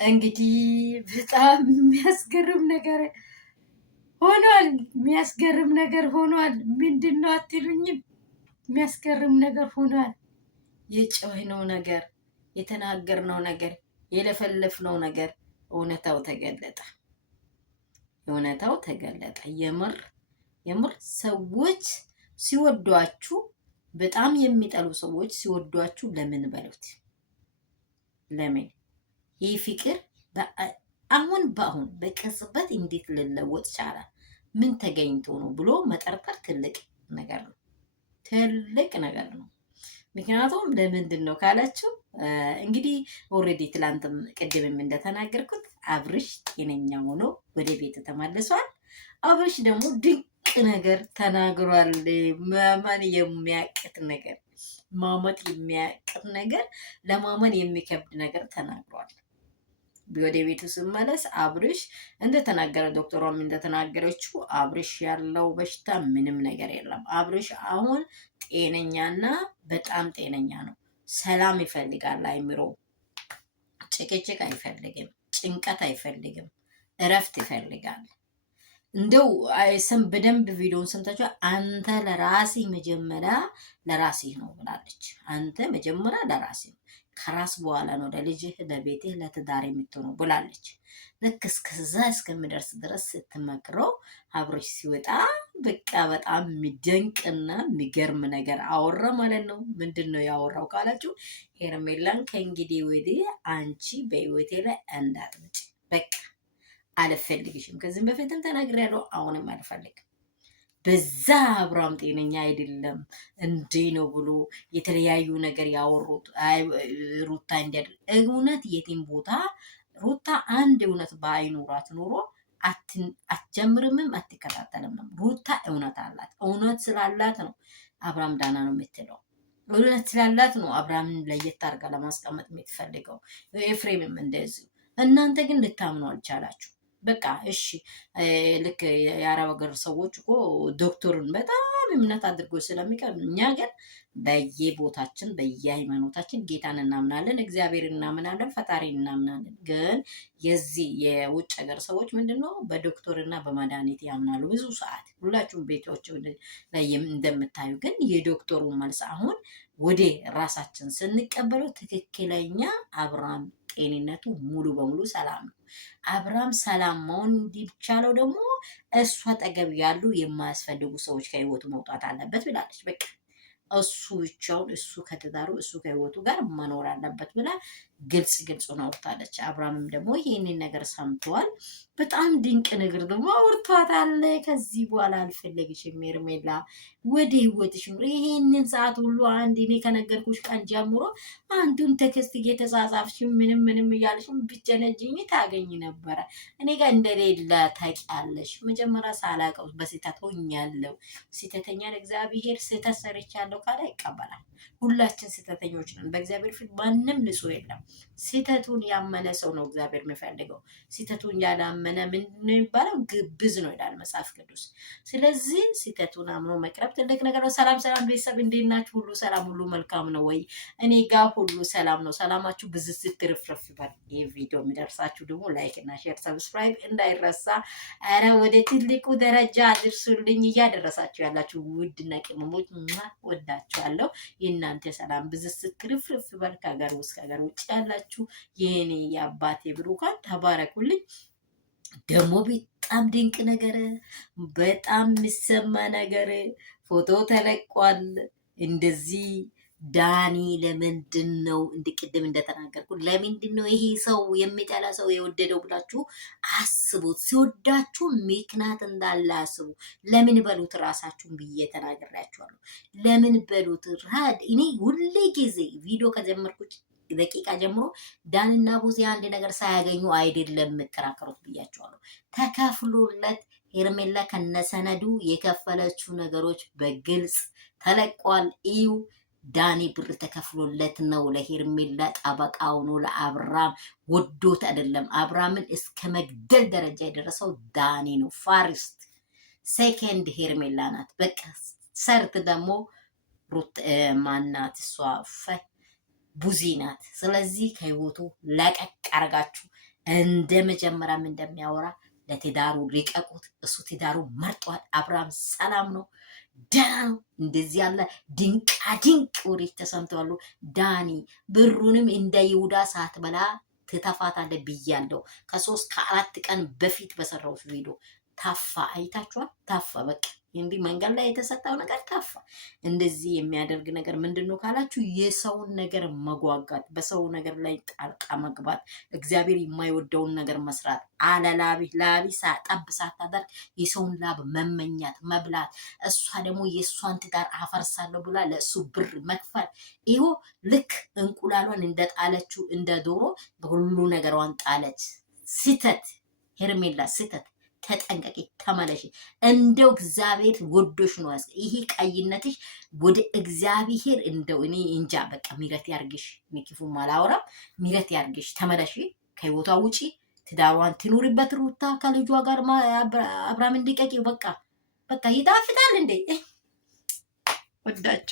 እንግዲህ በጣም የሚያስገርም ነገር ሆኗል። የሚያስገርም ነገር ሆኗል። ምንድን ነው አትሉኝም? የሚያስገርም ነገር ሆኗል። የጮህነው ነገር፣ የተናገርነው ነገር፣ የለፈለፍነው ነገር እውነታው ተገለጠ። እውነታው ተገለጠ። የምር ሰዎች ሲወዷችሁ፣ በጣም የሚጠሉ ሰዎች ሲወዷችሁ ለምን በሉት? ለምን ይህ ፍቅር አሁን በቅጽበት እንዴት ልለወጥ ቻለ? ምን ተገኝቶ ነው ብሎ መጠርጠር ትልቅ ነገር ነው። ትልቅ ነገር ነው። ምክንያቱም ለምንድን ነው ካላችሁ እንግዲህ ኦልሬዲ ትላንትም ቅድምም እንደተናገርኩት አብርሽ ጤነኛ ሆኖ ወደ ቤት ተመልሷል። አብርሽ ደግሞ ድንቅ ነገር ተናግሯል። ማመን የሚያቅት ነገር፣ ማመት የሚያቅት ነገር፣ ለማመን የሚከብድ ነገር ተናግሯል። ወደ ቤቱ ስመለስ አብርሽ እንደተናገረ ዶክተሯም እንደተናገረችው አብርሽ ያለው በሽታ ምንም ነገር የለም። አብርሽ አሁን ጤነኛና በጣም ጤነኛ ነው። ሰላም ይፈልጋል። አይምሮ ጭቅጭቅ አይፈልግም፣ ጭንቀት አይፈልግም፣ እረፍት ይፈልጋል። እንደው በደንብ ቪዲዮን ሰምታችሁ አንተ ለራስህ መጀመሪያ ለራስህ ነው ብላለች። አንተ መጀመሪያ ለራስህ ነው፣ ከራስ በኋላ ነው ለልጅህ፣ ለቤትህ፣ ለትዳር የምትሆነው ብላለች። ልክ እስከዛ እስከሚደርስ ድረስ ስትመክረው አብርሽ ሲወጣ በቃ በጣም የሚደንቅና የሚገርም ነገር አወራ ማለት ነው። ምንድን ነው ያወራው ካላችሁ ሄርሜላን ከእንግዲህ ወዲህ አንቺ በህይወቴ ላይ እንዳትመጪ በቃ አልፈልግሽም። ከዚህም በፊትም ተናግሬያለሁ፣ አሁንም አልፈልግም። በዛ አብርሃም ጤነኛ አይደለም እንዴ ነው ብሎ የተለያዩ ነገር ያወሩት ሩታ እንዲያደርግ እውነት የትም ቦታ ሩታ አንድ እውነት ባይኖራት ኖሮ አትጀምርምም አትከታተልምም። ሩታ እውነት አላት። እውነት ስላላት ነው አብርሃም ዳና ነው የምትለው። እውነት ስላላት ነው አብርሃምን ለየት አድርጋ ለማስቀመጥ የምትፈልገው። ኤፍሬምም እንደዚሁ። እናንተ ግን ልታምኑ አልቻላችሁ። በቃ እሺ ልክ የአረብ ሀገር ሰዎች እኮ ዶክተሩን በጣም እምነት አድርጎ ስለሚቀር፣ እኛ ግን በየቦታችን በየሃይማኖታችን ጌታን እናምናለን፣ እግዚአብሔር እናምናለን፣ ፈጣሪ እናምናለን። ግን የዚህ የውጭ ሀገር ሰዎች ምንድነው በዶክተርና በመድኃኒት ያምናሉ። ብዙ ሰዓት ሁላችሁም ቤቶች ላይ እንደምታዩ ግን የዶክተሩን መልስ አሁን ወደ ራሳችን ስንቀበለው ትክክለኛ አብርሃም ጤንነቱ ሙሉ በሙሉ ሰላም ነው። አብርሃም ሰላም መሆን እንዲቻለው ደግሞ እሱ አጠገብ ያሉ የማያስፈልጉ ሰዎች ከህይወቱ መውጣት አለበት ብላለች። በቃ እሱ ብቻውን እሱ ከትዳሩ እሱ ከህይወቱ ጋር መኖር አለበት ብላ ግልጹን አውርታለች። አብርሃምም ደግሞ ይህንን ነገር ሰምተዋል። በጣም ድንቅ ነገር ደግሞ አውርቷታል። ከዚህ በኋላ አልፈለግሽም ሄርሜላ፣ ወደ ህይወትሽ ኑሮ። ይህንን ሰዓት ሁሉ አንድ እኔ ከነገርኩሽ ቀን ጀምሮ አንዱን ቴክስት እየተጻጻፍሽ ምንም እያለሽም ብትጀነጅኝ ታገኝ ነበረ። እኔ ጋር እንደሌለ ታውቂያለሽ። መጀመሪያ ሳላውቀው በስህተት ሆኛለሁ። ስህተተኛ እግዚአብሔር ስህተት ሰርቻለሁ ካለ ይቀበላል። ሁላችን ስህተተኞች ነን። በእግዚአብሔር ፊት ማንም ንጹህ የለም። ስህተቱን ያመነ ሰው ነው እግዚአብሔር የሚፈልገው። ስህተቱን ያላመነ ምንድን ነው የሚባለው? ግብዝ ነው ይላል መጽሐፍ ቅዱስ። ስለዚህ ስህተቱን አምኖ መቅረብ ትልቅ ነገር ነው። ሰላም ቤተሰብ፣ እንዴት ናችሁ? ሁሉ ሰላም፣ ሁሉ መልካም ነው ወይ? እኔ ጋር ሁሉ ሰላም ነው። ሰላማችሁ ብዝት ስትርፍርፍ ይበል። ይህ ቪዲዮ የሚደርሳችሁ ደግሞ ላይክ እና ሼር፣ ሰብስክራይብ እንዳይረሳ። ኧረ ወደ ትልቁ ደረጃ አድርሱልኝ። እያደረሳችሁ ያላችሁ ውድና ቅመሞች ወዳችኋለሁ። የእናንተ ሰላም ብዝት ስትርፍርፍ ይበል። ከሀገር ውስጥ ከሀገር ውጭ ያላችሁ የኔ የአባቴ ብሩካን ተባረኩልኝ። ደግሞ በጣም ድንቅ ነገር፣ በጣም የሚሰማ ነገር ፎቶ ተለቋል። እንደዚህ ዳኒ ለምንድን ነው ቅድም እንደተናገርኩ ለምንድን ነው ይሄ ሰው የሚጠላ ሰው የወደደው ብላችሁ አስቡት። ሲወዳችሁ ምክንያት እንዳለ አስቡ። ለምን በሉት ራሳችሁን ብዬ ተናግሬያችኋለሁ። ለምን በሉት እኔ ሁሌ ጊዜ ቪዲዮ ከጀመርኩት ደቂቃ ጀምሮ ዳንና ቡዜ አንድ ነገር ሳያገኙ አይደለም የምከራከሩት ብያቸዋለሁ። ተከፍሎለት ሄርሜላ ከነሰነዱ የከፈለችው ነገሮች በግልጽ ተለቋል። እዩ ዳኒ ብር ተከፍሎለት ነው ለሄርሜላ ጠበቃ ሆኖ ለአብርሃም ወዶት አይደለም። አብርሃምን እስከ መግደል ደረጃ የደረሰው ዳኒ ነው። ፋርስት ሴከንድ ሄርሜላ ናት። በቃ ሰርት ደግሞ ሩት ማናት እሷ ቡዚ ናት። ስለዚህ ከህይወቱ ለቀቅ አርጋችሁ እንደ መጀመሪያም እንደሚያወራ ለትዳሩ ሊቀቁት። እሱ ትዳሩ መርጧል። አብርሃም ሰላም ነው፣ ደህና ነው። እንደዚህ ያለ ድንቃ ድንቅ ወሬ ተሰምተዋል። ዳኒ ብሩንም እንደ ይሁዳ ሳትበላ ትተፋታለህ ብያለሁ። ከ3 ከ4 ቀን በፊት በሰራው ቪዲዮ ታፋ አይታችኋል። ታፋ በቃ እንዲህ መንገድ ላይ የተሰጠው ነገር ታፋ። እንደዚህ የሚያደርግ ነገር ምንድነው ካላችሁ የሰውን ነገር መጓጋት፣ በሰው ነገር ላይ ጣልቃ መግባት፣ እግዚአብሔር የማይወደውን ነገር መስራት፣ ላቢ ጠብ ሳታደርግ የሰውን ላብ መመኛት መብላት፣ እሷ ደግሞ የእሷን ትዳር አፈርሳለሁ ብላ ለእሱ ብር መክፈል። ይሆ ልክ እንቁላሏን እንደጣለችው እንደ ዶሮ በሁሉ ነገሯን ጣለች። ስተት ሄርሜላ ስተት። ተጠንቀቂ፣ ተመለሽ። እንደው እግዚአብሔር ወዶሽ ነው። ይሄ ቀይነትሽ ወደ እግዚአብሔር እንደው እኔ እንጃ በቃ ሚረት ያርግሽ። ንኪፉ ማላወራም ሚረት ያርግሽ። ተመለሽ፣ ከቦታ ውጪ፣ ትዳሯን ትኑርበት። ሩታ ከልጇ ጋር አብራም እንዲቀቂ በቃ ይጣፍጣል እንዴ ወዳቻ